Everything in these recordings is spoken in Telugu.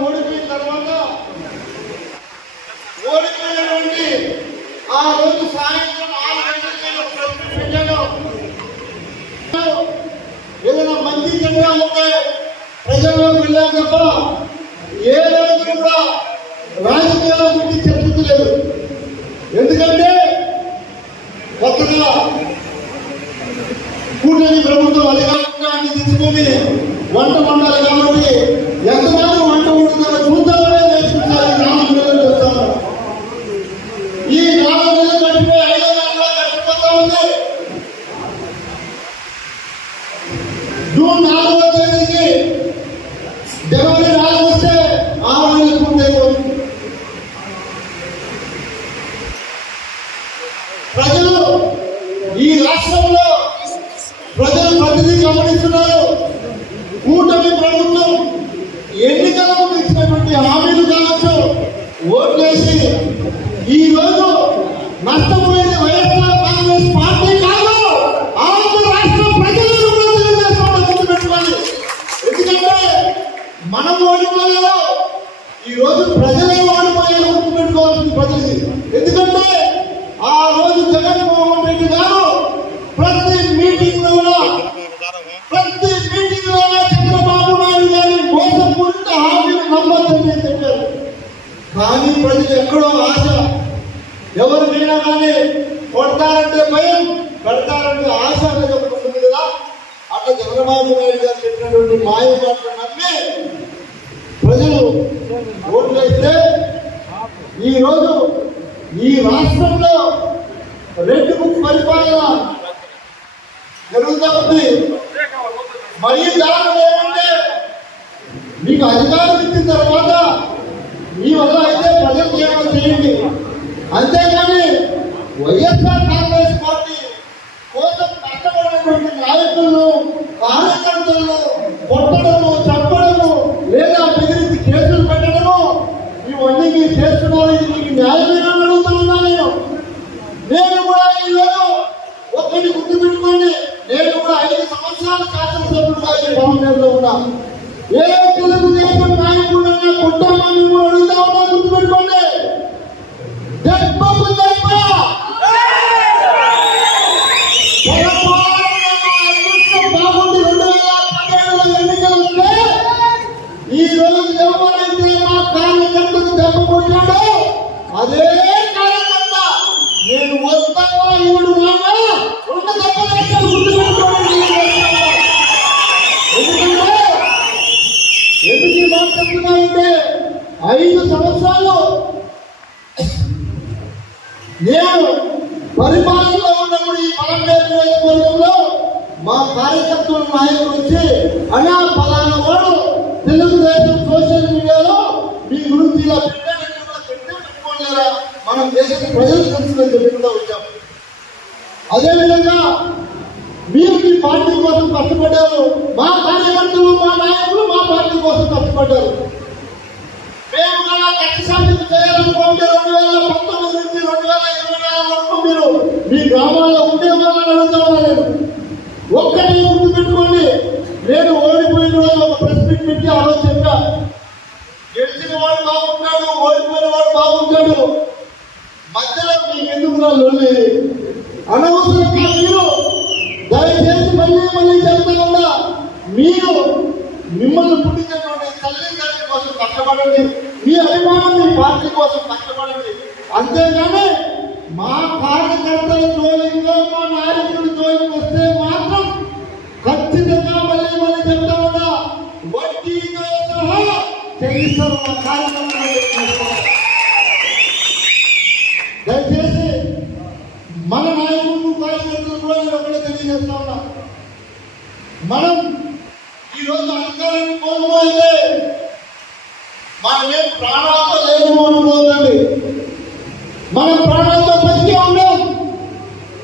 ఓడిపోయిన తర్వాత ఓడిపోయినటువంటి ఆ రోజు సాయంత్రం ఆరు గంటలకు పెట్టాను ఏదైనా మంచి జనగా ఉంటే ప్రజల్లో వెళ్ళాక తప్ప ఏ రోజు కూడా రాజకీయాల గురించి చర్చించలేదు ఎందుకంటే కొత్తగా కూటమి ప్రభుత్వం అధికారాన్ని తీసుకొని వంట వండాలి. ప్రజలు ఈ రాష్ట్రంలో ప్రజలు ప్రతిదీ గమనిస్తున్నారు కూటమి ప్రభుత్వం ఎన్నికలకు ఇచ్చినటువంటి హామీలు కావచ్చు ఓట్లేసి ఈ రోజు నష్టపోయేది వైఎస్ఆర్ కాంగ్రెస్ పార్టీ కాదు ఆంధ్ర రాష్ట్ర ప్రజలను కూడా తెలుగుదేశం గుర్తుపెట్టుకోండి ఎందుకంటే మనం ఓడిపోయాలో ఈ రోజు ప్రజలే ఓడిపోయారు గుర్తుపెట్టుకోవాల్సింది ప్రజలకి ఎందుకంటే ఆ రోజు జగన్మోహన్ రెడ్డి గారు ప్రతి మీటింగ్లో కూడా ప్రతి మీటింగ్లో చంద్రబాబు నాయుడు గారి మోసపూరిత హామీలు నమ్మద్దని చెప్పారు కానీ ప్రజలు ఎక్కడో ఆశ ఎవరికైనా కానీ కొడతారంటే భయం పెడతారంటే ఆశ అనేది ఒకటి ఉంటుంది కదా. అట్లా చంద్రబాబు నాయుడు గారు చెప్పినటువంటి మాయ మాటలు నమ్మి ప్రజలు ఓట్లయితే ఈ రోజు ఈ రాష్ట్రంలో రెడ్ బుక్ పరిపాలన జరుగుతుంది. మరీ దారుణం ఏమంటే మీకు అధికారం ఇచ్చిన తర్వాత మీ వల్ల అయితే ప్రజలు ఏమో చేయండి. అంతేగాని వైఎస్ఆర్ కాంగ్రెస్ పార్టీ కోసం కష్టపడినటువంటి నాయకులను కార్యకర్తలను కొట్టడము చంపడము లేదా బెదిరించి కేసులు పెట్టడము ఇవన్నీ మీరు చేస్తున్నారు ఇది మీకు న్యాయమేనా అని అడుగుతున్నా నేను? నేను కూడా ఈరోజు ఒక్కటి గుర్తుపెట్టుకోండి. సంవత్సరాల శాసనసభ్యుడుగా ఈ ఉన్నా ఏ తెలుగుదేశం అడుగుతా ఉన్నా గుర్తుపెట్టుకోండి బాగుంది రెండు వేల పదిహేడులో ఎన్నికలు వస్తే ఈ రోజు ఎవరైతే మా దెబ్బ కొట్టాడో అదే నేను పరిపాలనలో ఉన్నప్పుడు ఈ పలమనేరు నియోజకవర్గంలో మా కార్యకర్తల నాయకులు వచ్చి అనా ఫలానా వాడు తెలుగుదేశం సోషల్ మీడియాలో మీ గురించి ఇలా పెట్టాడంటే పెట్టుకోలేరా? మనం దేశం ప్రజలు తెలుసుకొని చెప్పకుండా వచ్చాం. అదేవిధంగా మీరు మీ పార్టీ కోసం కష్టపడ్డారు మా కార్యకర్తలు మా నాయకులు మా పార్టీ కోసం కష్టపడ్డారు. మేము అలా కక్ష సాధింపు చేయాలనుకుంటే రెండు వేల పంతొమ్మిది నుంచి రెండు వేల ఇరవై నాలుగు వరకు మీరు మీ గ్రామాల్లో ఉండే వాళ్ళని అడుగుతా ఒక్కటి గుర్తు నేను ఓడిపోయిన రోజు ఒక ప్రెస్ మీట్ పెట్టి ఆ రోజు చెప్పా. గెలిచిన వాడు బాగుంటాడు ఓడిపోయిన వాడు బాగుంటాడు. మధ్యలో మీకు ఎందుకు నా లొల్లి? అనవసరంగా మీరు దయచేసి మళ్ళీ మళ్ళీ చెప్తా ఉన్నా మీరు మిమ్మల్ని పుట్టించిన తల్లి తండ్రి కోసం కష్టపడండి. మీ అభిమానం మీ పార్టీ కోసం కష్టపడండి. అంతేగాని మా కార్యకర్తల జోలిలో మా నాయకుడి జోలికి వస్తే మాత్రం ఖచ్చితంగా మళ్ళీ మళ్ళీ చెప్తా ఉన్నా వడ్డీతో సహా చేయిస్తారు మా కార్యకర్తలు దయచేసి మన నాయకుడు కార్యకర్తలు కూడా నేను ఒకటే తెలియజేస్తా ఉన్నా. మనం ఈ రోజు అధికారాన్ని కోల్పోయితే మనమేం ప్రాణాలతో లేము అనుకోదండి మనం ప్రాణాలతో బతికే ఉన్నాం.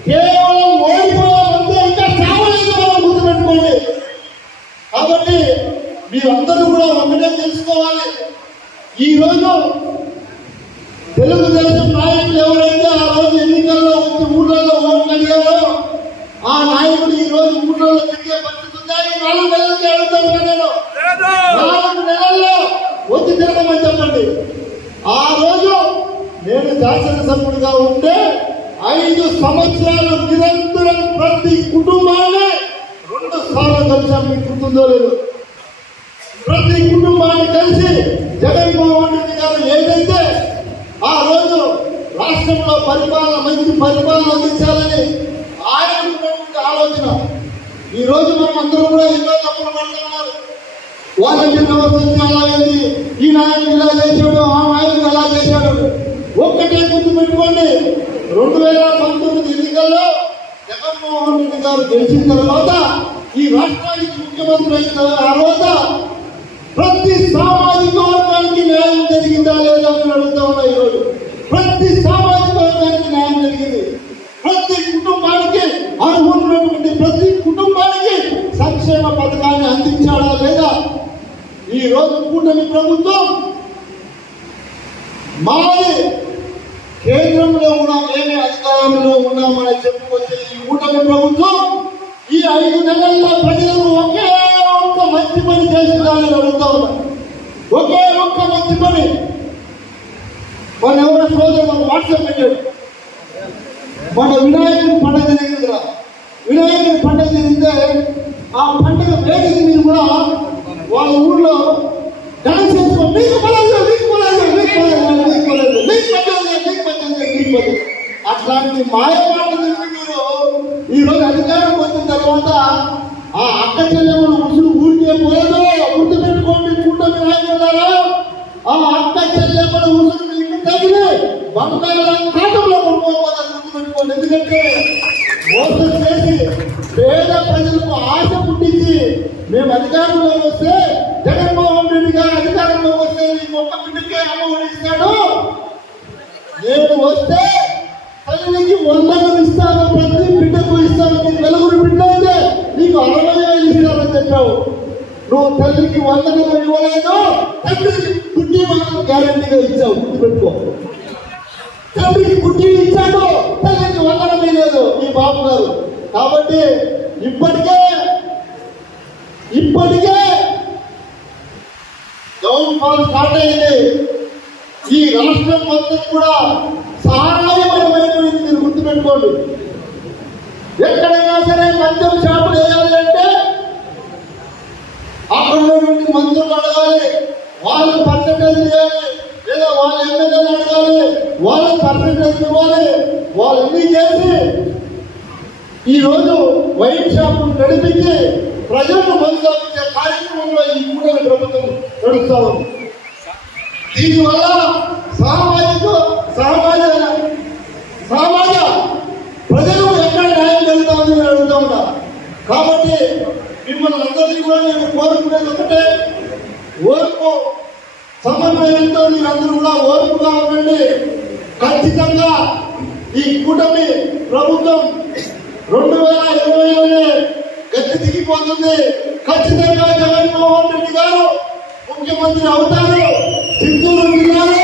కేవలం ఓడిపోవాలంటే ఇంకా చావలేదు మనం గుర్తుపెట్టుకోండి. కాబట్టి మీరందరూ కూడా ఒకటే తెలుసుకోవాలి. ఈ రోజు తెలుగుదేశం నాయకులు ఎవరైతే ఆ రోజు ఎన్నికల్లో వచ్చి ఊళ్ళల్లో ఓట్లు అడిగారో ఆ నాయకుడు ఈ రోజు ఊళ్ళలో తిరిగే ఈ నాలుగు నెలలకి అడుగుతాను నేను నాలుగు నెలల్లో వచ్చి గుర్తుపెట్టుకోండి ఆ రోజు నేను శాసనసభ్యుడిగా ఉంటే ఐదు సంవత్సరాలు నిరంతరం ప్రతి కుటుంబాన్ని రెండు సార్లు కలిసాం మీకు గుర్తుందో లేదు. ప్రతి కుటుంబాన్ని కలిసి జగన్మోహన్ రెడ్డి గారు ఏదైతే ఆ రోజు రాష్ట్రంలో పరిపాలన మంచి పరిపాలన అందించాలని ఆయన ఆలోచన. ఈ రోజు మనం అందరూ కూడా ఎన్నో తప్పులు పడుతున్నారు వాలంటీర్ వ్యవస్థ అలాగైంది ఈ నాయకుడు ఇలా చేశాడు ఆ నాయకుడు అలా చేశాడు. ఒక్కటే గుర్తు పెట్టుకోండి. రెండు వేల పంతొమ్మిది ఎన్నికల్లో జగన్మోహన్ రెడ్డి గారు గెలిచిన తర్వాత ఈ రాష్ట్రానికి ముఖ్యమంత్రి అయిన తర్వాత ప్రతి సామాజిక వర్గానికి న్యాయం జరిగిందా లేదా అని అడుగుతా ఉన్నా ఈరోజు. ప్రతి సామాజిక వర్గానికి న్యాయం జరిగింది. ఈ రోజు కూటమి ప్రభుత్వం మాది కేంద్రంలో ఉన్న ఏమి అధికారంలో ఉన్నామని చెప్పుకొచ్చే ఈ కూటమి ప్రభుత్వం ఈ ఐదు నెలల్లో ప్రజలను ఒకే ఒక్క మంచి పని చేస్తున్నారని అడుగుతా ఒకే ఒక్క మంచి పని. మన ఎవరో సోదరు వాట్సాప్ పెట్టాడు. మన వినాయకుడి పండుగ జరిగిందిరా. వినాయకుడి పండుగ జరిగితే ఆ పండుగ వేదిక మీరు కూడా వాళ్ళ ఊర్లో డాన్స్ చేసుకో మీకు పలాజా మీకు పలాజా మీకు పలాజా మీకు పలాజా మీకు పలాజా మీకు పలాజా మీకు పలాజా అట్లాంటి మాయ మాటలు మీరు? ఈ అధికారం వచ్చిన తర్వాత ఆ అక్క చెల్లెమ్మలు ముసులు ఊరికే పోయేదో గుర్తు పెట్టుకోండి కూటమి నాయకులారా ఆ అక్క చెల్లెమ్మల ముసులు మీకు తగిలి బంగాళ కాటంలో కొనుక్కోపోతారు గుర్తు పెట్టుకోండి ఎందుకంటే మోసం చేసి పేద ప్రజలకు ఆశ పుట్టించి మేము అధికారంలో వస్తే జగన్మోహన్ రెడ్డి గారు అధికారంలో వస్తే ఈ మొక్క బిడ్డకే అమ్మఒడి ఇస్తాడు నేను వస్తే తల్లికి వందలు ఇస్తాను ప్రతి బిడ్డకు ఇస్తాను నీకు నలుగురు బిడ్డ అయితే నీకు అరవై ఐదు ఇస్తానని చెప్పావు. నువ్వు తల్లికి వందలు ఇవ్వలేదు తండ్రికి గుడ్డి మాత్రం గ్యారంటీగా ఇచ్చావు. గుర్తుపెట్టుకో తండ్రికి గుడ్డి ఇచ్చాడు తల్లికి వందనం లేదు ఈ బాబు గారు కాబట్టి ఇప్పటికే ఇప్పటికే డౌన్ ఫాల్ స్టార్ట్ అయింది. ఈ రాష్ట్రం మొత్తం కూడా సహాయపరమైనది మీరు గుర్తుపెట్టుకోండి. ఎక్కడైనా సరే మద్యం చేపలు వేయాలి అంటే అక్కడ ఉన్నటువంటి మంత్రులు అడగాలి. వాళ్ళు పర్సంటేజ్ చేయాలి లేదా వాళ్ళ ఎమ్మెల్యేలు అడగాలి. వాళ్ళు పర్సంటేజ్ ఇవ్వాలి. వాళ్ళు ఎన్ని చేసి ఈరోజు వైట్ షాప్ నడిపించి ప్రజలను మందులాపించే కార్యక్రమంలో ఈ కూటమి ప్రభుత్వం నడుస్తా ఉంది. దీనివల్ల సామాజిక సమాజ సమాజ ప్రజలు ఎక్కడ న్యాయం జరుగుతుంది నేను అడుగుతా ఉన్నా. కాబట్టి మిమ్మల్ని అందరినీ కూడా నేను కోరుకునేది ఒకటే ఓర్పు సమన్వయంతో మీరందరూ కూడా ఓర్పుగా ఉండండి. ఖచ్చితంగా ఈ కూటమి ప్రభుత్వం రెండు వేల ఇరవైలోనే ఎత్తి దిగిపోతుంది. ఖచ్చితంగా జగన్మోహన్ రెడ్డి గారు ముఖ్యమంత్రి అవుతారు. చిత్తూరు జిల్లాలో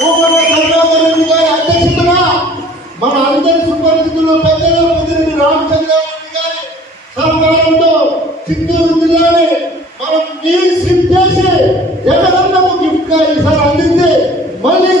కరుణాకర్ రెడ్డి గారి అధ్యక్షతన మన అందరి సుపరిస్థితుల్లో పెద్దలు పెద్దిరెడ్డి రామచంద్రారెడ్డి గారి సహకారంతో చిత్తూరు జిల్లాని మనం ఈ షిఫ్ట్ చేసి జగనన్నకు గిఫ్ట్గా ఈసారి అందించి మళ్ళీ